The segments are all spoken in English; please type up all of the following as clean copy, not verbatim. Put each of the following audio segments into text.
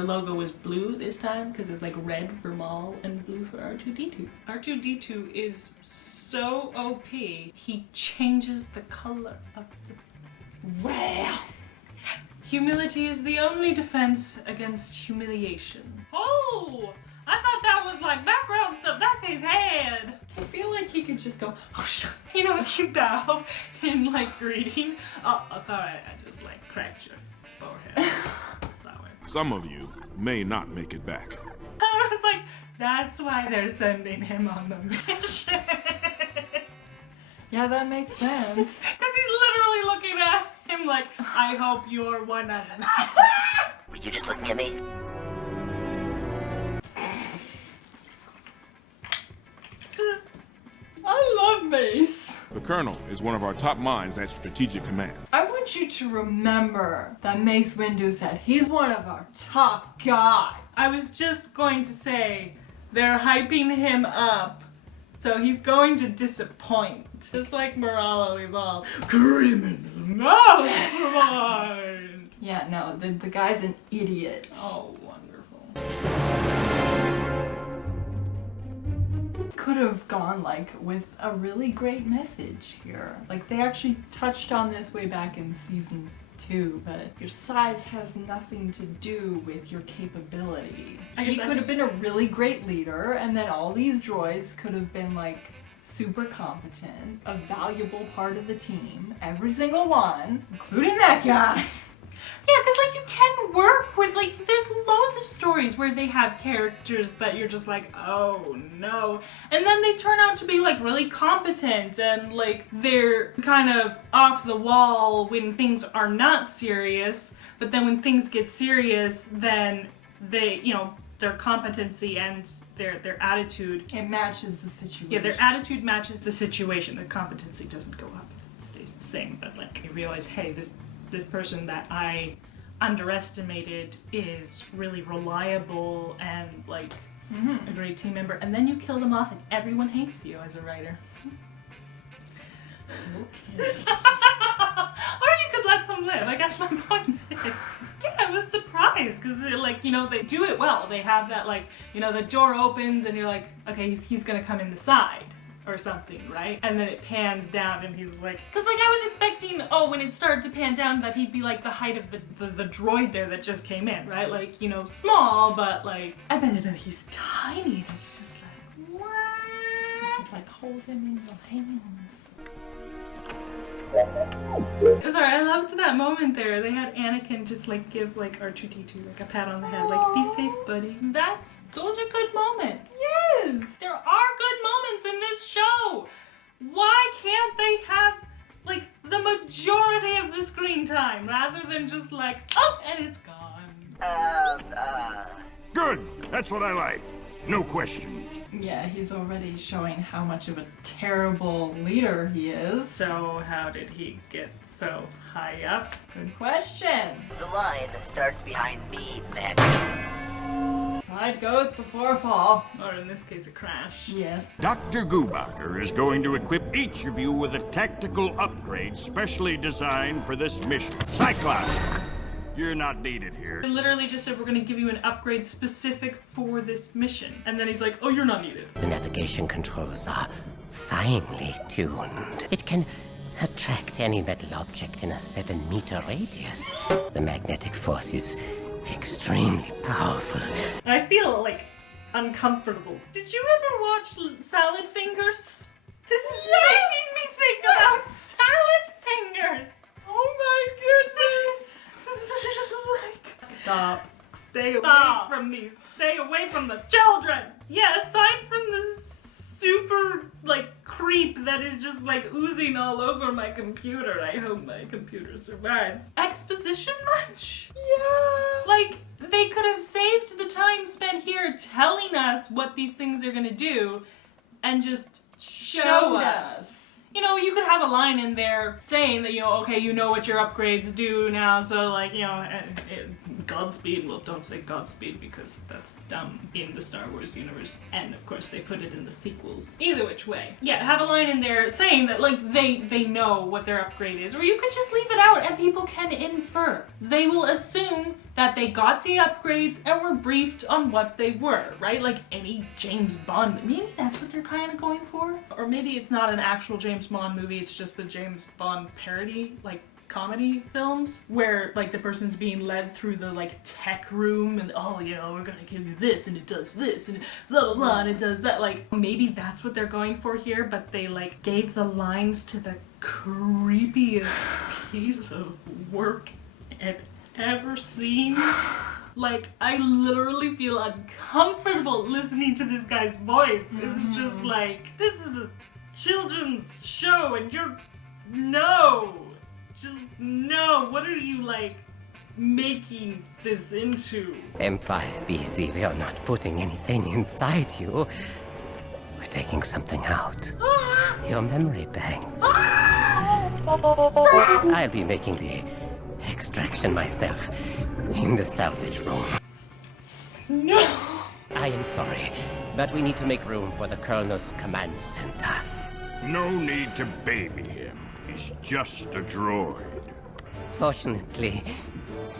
the logo was blue this time because it's like red for Maul and blue for R2-D2. R2-D2 is so OP, he changes the color of the... Wow! Humility is the only defense against humiliation. Oh! I thought that was like background stuff. That's his head. I feel like he could just go, oh, you know, you bow in like greeting. Oh, sorry, I just like cracked your forehead. Sorry. Some of you may not make it back. I was like, that's why they're sending him on the mission. Yeah, that makes sense. Because he's literally looking at him like, I hope you're one of them. Were you just looking at me? I love Mace. The Colonel is one of our top minds at Strategic Command. I want you to remember that Mace Windu said he's one of our top guys. I was just going to say, they're hyping him up, so he's going to disappoint. Just like Moralo evolved. Criminal mastermind! Yeah, no, the guy's an idiot. Oh, wonderful. Could have gone like with a really great message here. Like they actually touched on this way back in season 2, but your size has nothing to do with your capability. He could have been a really great leader, and then all these droids could have been like super competent, a valuable part of the team, every single one, including that guy. Yeah, because like you can work with like, there's loads of stories where they have characters that you're just like, oh no, and then they turn out to be like really competent and like they're kind of off the wall when things are not serious, but then when things get serious, then they, you know, their competency and their attitude, it matches the situation. Yeah, their attitude matches the situation. Their competency doesn't go up; it stays the same. But like you realize, hey, this person that I underestimated is really reliable and like a great team member, and then you kill them off, and everyone hates you as a writer. Okay. Or you could let them live. I guess my point is. Yeah, I was surprised because like, you know, they do it well. They have that like, you know, the door opens and you're like, okay, he's gonna come in the side or something, right? And then it pans down and he's like, because like I was expecting, oh, when it started to pan down that he'd be like the height of the droid there that just came in, right? Like, you know, small, but like, and then he's tiny. It's just like, what? You could like hold him in your hands. Sorry, I loved that moment there. They had Anakin just like give like R2-D2 like a pat on the head, like be safe, buddy. Those are good moments. Yes! There are good moments in this show. Why can't they have like the majority of the screen time rather than just like, oh, and it's gone. Good. That's what I like. No questions. Yeah, he's already showing how much of a terrible leader he is. So how did he get so high up? Good question. The line starts behind me, man. Pride goes before a fall. Or in this case, a crash. Yes. Dr. Goobacher is going to equip each of you with a tactical upgrade specially designed for this mission. Cyclops, you're not needed here. They literally just said we're gonna give you an upgrade specific for this mission. And then he's like, oh, you're not needed. The navigation controls are finely tuned. It can attract any metal object in a 7-meter radius. The magnetic force is extremely powerful. I feel like uncomfortable. Did you ever watch Salad Fingers? This is making me think about Salad Fingers. Oh my goodness! This is just like, stop. Stay away from me. Stay away from the children. Yeah, aside from the super like creep that is just like oozing all over my computer. I hope my computer survives. Exposition much? Yeah! Like, they could have saved the time spent here telling us what these things are gonna do and just show us. You know, you could have a line in there saying that, you know, okay, you know what your upgrades do now, so like, you know, Godspeed. Well, don't say Godspeed because that's dumb in the Star Wars universe. And of course they put it in the sequels. Either which way. Yeah, have a line in there saying that like they know what their upgrade is. Or you could just leave it out and people can infer. They will assume that they got the upgrades and were briefed on what they were, right? Like any James Bond. Maybe that's what they're kind of going for. Or maybe it's not an actual James Bond movie, it's just the James Bond parody, like comedy films where like the person's being led through the like tech room and we're gonna give you this and it does this and blah blah blah and it does that. Like maybe that's what they're going for here, but they like gave the lines to the creepiest piece of work I've ever seen. Like I literally feel uncomfortable listening to this guy's voice. It's just like, this is a children's show and no, what are you like making this into? M5 BC, we are not putting anything inside you. We're taking something out. Your memory banks. I'll be making the extraction myself in the salvage room. No! I am sorry, but we need to make room for the Colonel's command center. No need to baby him. He's just a droid. Fortunately,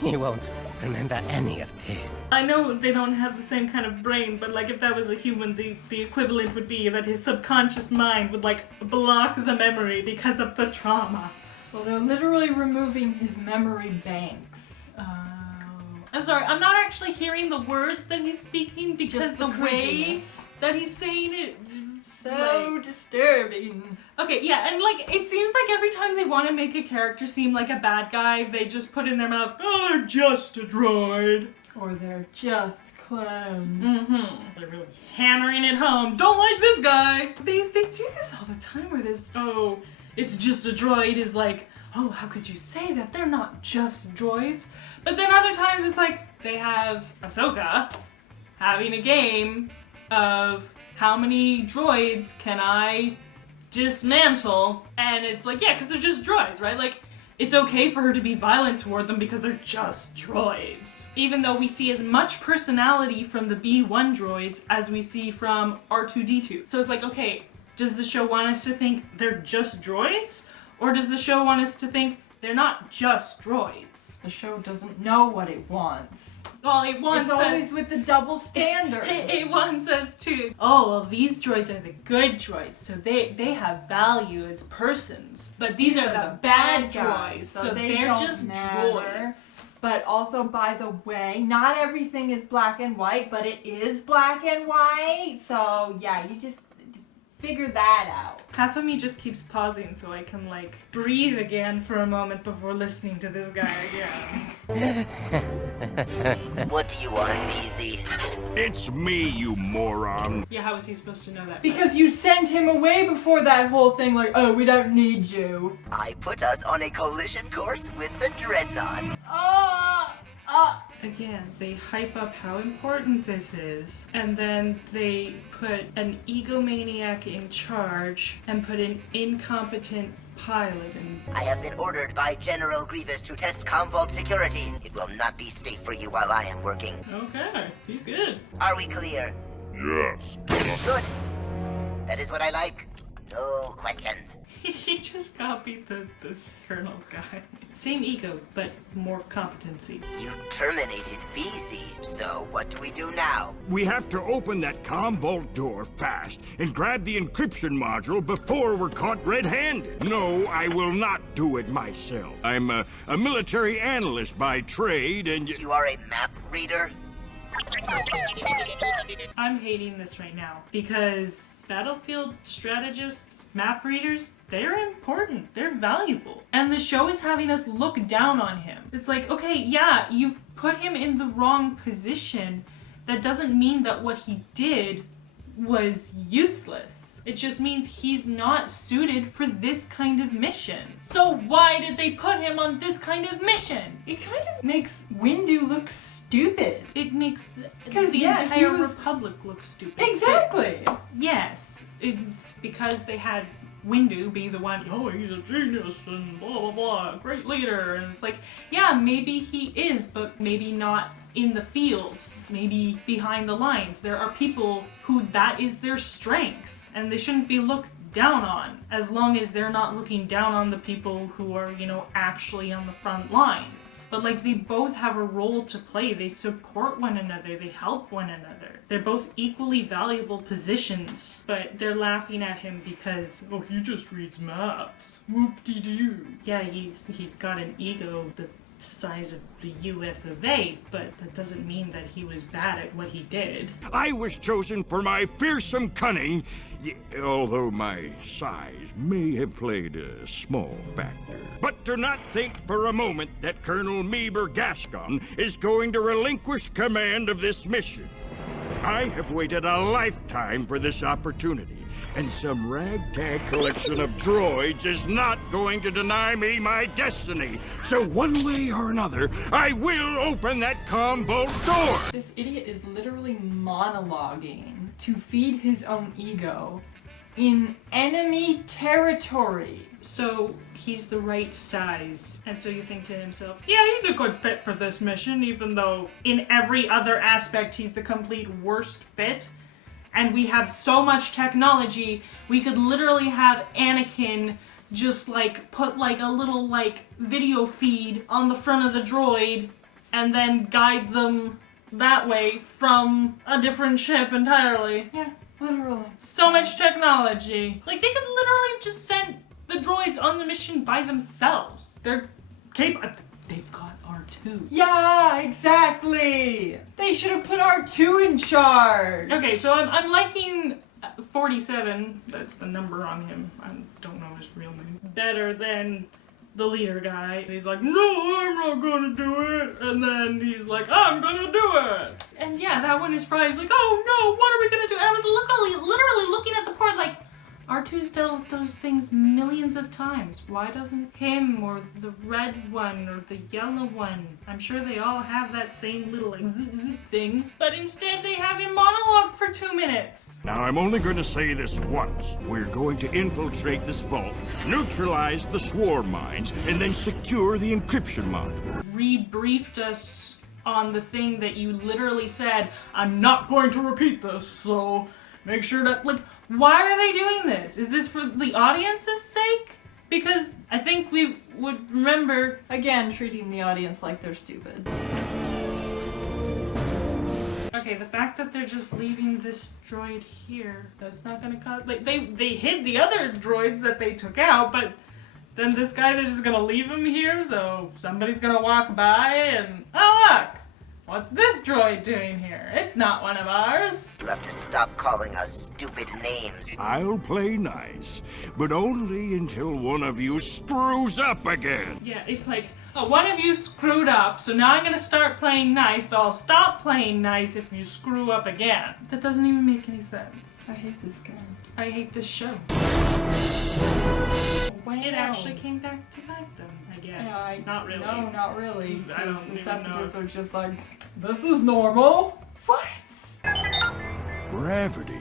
he won't remember any of this. I know they don't have the same kind of brain, but like if that was a human, the equivalent would be that his subconscious mind would like block the memory because of the trauma. Well, they're literally removing his memory banks. I'm sorry, I'm not actually hearing the words that he's speaking because Just the way creepiness. that he's saying it is So disturbing. Okay, yeah, and like it seems like every time they want to make a character seem like a bad guy, they just put in their mouth, "Oh, they're just a droid." Or they're just clones. They're really hammering it home. Don't like this guy. They do this all the time where this, "Oh, it's just a droid" is like, "Oh, how could you say that? They're not just droids." But then other times it's like they have Ahsoka having a game of how many droids can I dismantle? And it's like, yeah, because they're just droids, right? Like, it's okay for her to be violent toward them because they're just droids. Even though we see as much personality from the B1 droids as we see from R2-D2. So it's like, okay, does the show want us to think they're just droids? Or does the show want us to think they're not just droids? The show doesn't know what it wants. Well, it wants It's us... always with the double standards. It wants us to, oh, well, these droids are the good droids, so they have value as persons. But these are the bad droids, so they're don't just matter. droids. But also, by the way, not everything is black and white, but it is black and white. So, yeah, you just figure that out. Half of me just keeps pausing so I can, like, breathe again for a moment before listening to this guy again. What do you want, BZ? It's me, you moron. Yeah, how was he supposed to know that? Because you sent him away before that whole thing, like, oh, we don't need you. I put us on a collision course with the Dreadnought. Again, they hype up how important this is, and then they put an egomaniac in charge and put an incompetent pilot in. I have been ordered by General Grievous to test Comvault security. It will not be safe for you while I am working. Okay, he's good. Are we clear? Yes. Good. That is what I like. No questions. He just copied the Colonel guy. Same ego, but more competency. You terminated BZ. So what do we do now? We have to open that Comvault door fast and grab the encryption module before we're caught red-handed. No, I will not do it myself. I'm a military analyst by trade and... You are a map reader? I'm hating this right now because battlefield strategists, map readers, they're important, they're valuable. And the show is having us look down on him. It's like, okay, yeah, you've put him in the wrong position. That doesn't mean that what he did was useless. It just means he's not suited for this kind of mission. So why did they put him on this kind of mission? It kind of makes Windu look stupid. stupid. It makes 'Cause, the yeah, he entire was- Republic look stupid. Exactly. Yes, it's because they had Windu be the one, oh, he's a genius and blah blah blah, great leader, and it's like, yeah, maybe he is, but maybe not in the field, maybe behind the lines. There are people who that is their strength, and they shouldn't be looked down on, as long as they're not looking down on the people who are, you know, actually on the front lines. But like, they both have a role to play. They support one another. They help one another. They're both equally valuable positions, but they're laughing at him because, oh, he just reads maps. Whoop-de-doo. Yeah, he's got an ego the size of the US of A, but that doesn't mean that he was bad at what he did. I was chosen for my fearsome cunning, although my size may have played a small factor. But do not think for a moment that Colonel Meeber Gascon is going to relinquish command of this mission. I have waited a lifetime for this opportunity, and some ragtag collection of droids is not going to deny me my destiny. So one way or another, I will open that comm vault door. This idiot is literally monologuing to feed his own ego in enemy territory. So he's the right size, and so you think to himself, yeah, he's a good fit for this mission, even though in every other aspect he's the complete worst fit. And we have so much technology, we could literally have Anakin just like put like a little like video feed on the front of the droid and then guide them that way from a different ship entirely. Yeah, literally. So much technology. Like, they could literally just send the droids on the mission by themselves. They're capable. They've got R2. Yeah, exactly. They should have put R2 in charge. Okay, so I'm liking 47, that's the number on him, I don't know his real name, better than the leader guy. He's like, no, I'm not gonna do it, and then he's like, I'm gonna do it. And yeah, that one is Fry. He's like, oh no, what are we gonna do? And I was literally looking at the port like, R2's dealt with those things millions of times. Why doesn't him or the red one or the yellow one? I'm sure they all have that same little like thing. But instead they have him monologue for 2 minutes. Now, I'm only going to say this once. We're going to infiltrate this vault, neutralize the swarm mines, and then secure the encryption module. Rebriefed us on the thing that you literally said, I'm not going to repeat this, so make sure that, like, why are they doing this? Is this for the audience's sake? Because I think we would remember... Again, treating the audience like they're stupid. Okay, the fact that they're just leaving this droid here, that's not gonna cause... Like, they hid the other droids that they took out, but then this guy, they're just gonna leave him here, so somebody's gonna walk by and... Oh, look! What's this droid doing here? It's not one of ours. You have to stop calling us stupid names. I'll play nice, but only until one of you screws up again. Yeah, it's like, oh, one of you screwed up, so now I'm gonna start playing nice, but I'll stop playing nice if you screw up again. That doesn't even make any sense. I hate this guy. I hate this show. Wow. It actually came back to bite them, I guess. Yeah, not really. No, not really. I don't The even know. Separatists are just like, this is normal. What? Gravity.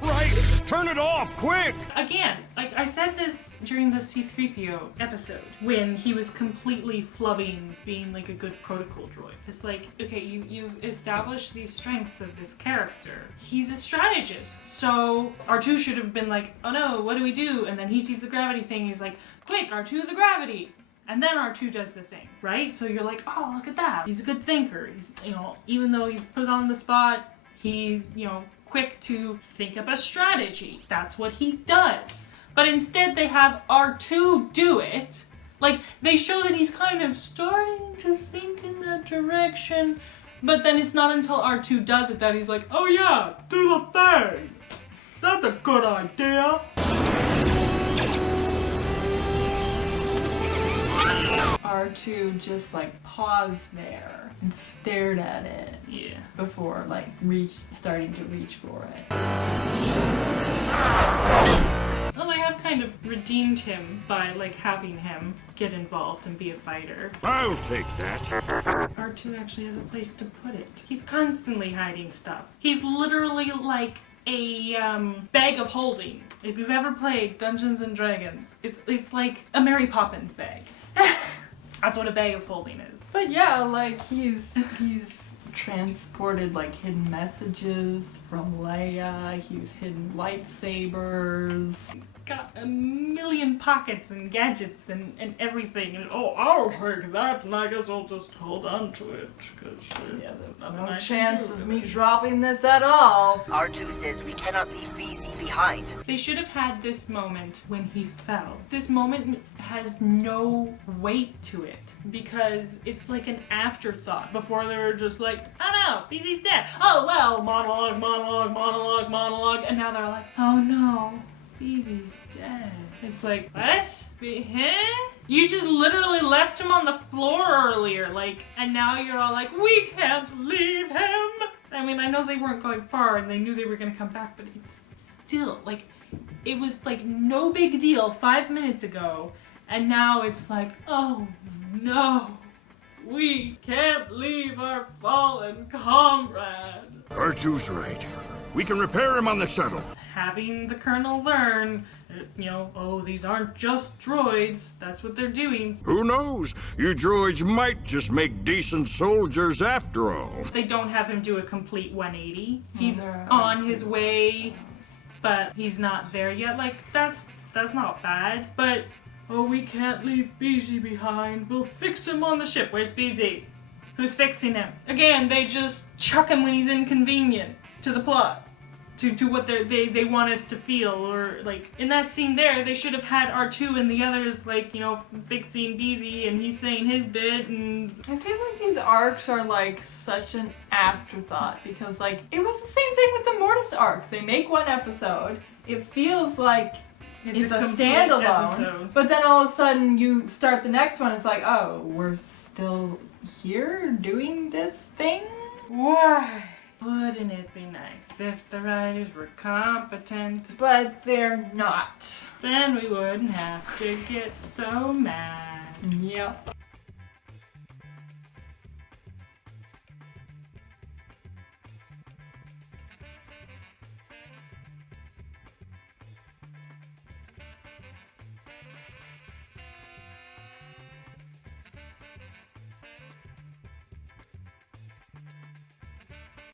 Right! Turn it off, quick! Again, like I said this during the C-3PO episode, when he was completely flubbing being like a good protocol droid. It's like, okay, you've established these strengths of this character. He's a strategist, so R2 should have been like, oh no, what do we do? And then he sees the gravity thing, he's like, quick, R2 the gravity! And then R2 does the thing, right? So you're like, oh, look at that. He's a good thinker. He's, you know, even though he's put on the spot, he's, you know, quick to think up a strategy. That's what he does. But instead they have R2 do it. Like, they show that he's kind of starting to think in that direction, but then it's not until R2 does it that he's like, oh yeah, do the thing. That's a good idea. R2 just like paused there and stared at it. Yeah. Before like starting to reach for it. Well, they have kind of redeemed him by like having him get involved and be a fighter. I'll take that. R2 actually has a place to put it. He's constantly hiding stuff. He's literally like a bag of holding. If you've ever played Dungeons and Dragons, it's like a Mary Poppins bag. That's what a bag of holding is. But yeah, like he's transported like hidden messages from Leia. He's hidden lightsabers. He's got a million pockets and gadgets and everything. And I'll take that, and I guess I'll just hold on to it. Yeah, there's nothing no I can chance do of with me it. dropping this at all. R2 says we cannot leave BZ behind. They should have had this moment when he fell. This moment has no weight to it because it's like an afterthought. Before they were just like, oh no, BZ's dead. Oh well, monologue, and now they're like, oh no, BZ's dead. It's like, what? Huh? You just literally left him on the floor earlier, like, and now you're all like, we can't leave him. I mean, I know they weren't going far and they knew they were gonna come back, but it's still, like, it was like no big deal 5 minutes ago, and now it's like, oh no, we can't leave our fallen comrade. R2's right. We can repair him on the shuttle. Having the Colonel learn, oh, these aren't just droids, that's what they're doing. Who knows? You droids might just make decent soldiers after all. They don't have him do a complete 180. He's They're on his way, but he's not there yet. Like, that's not bad. But, oh, we can't leave BZ behind. We'll fix him on the ship. Where's BZ? Who's fixing him? Again, they just chuck him when he's inconvenient to the plot. To what they want us to feel, or like in that scene there, they should have had R2 and the others like fixing BZ and he's saying his bit, and I feel like these arcs are like such an afterthought because like it was the same thing with the Mortis arc. They make one episode, it feels like it's a complete standalone, episode. but then all of a sudden you start the next one, it's like, oh, we're still here doing this thing? Why? Wouldn't it be nice if the writers were competent? But they're not. Then we wouldn't have to get so mad. Yep.